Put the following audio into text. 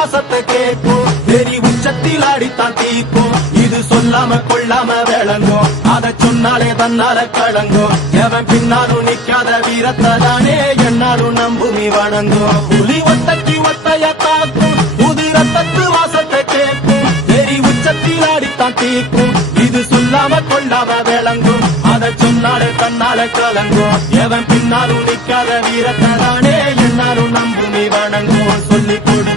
வாசத்தை கேட்கும் வெறி உச்சத்தில் ஆடித்தான் தீக்கும் இது சொல்லாம கொள்ளாம விளங்கும் அதை சொன்னாலே தன்னால கலங்கும் எவன் பின்னாலும் நிக்காத வீரத்தை தானே என்னாலும் நம்புமி வணங்கும் புலி ஒத்தைக்கு ஒத்தைய தாக்கும் புது ரத்தத்து வாசத்தை கேட்கும் வெறி உச்சத்தில் ஆடித்தான் தீக்கும் இது சொல்லாம கொள்ளாம விளங்கும் அதை சொன்னாலே தன்னால கலங்கும் எவன் பின்னாலும் நிக்காத வீரத்தை தானே என்னாலும் நம்புமி வணங்கும் சொல்லிக் கொடு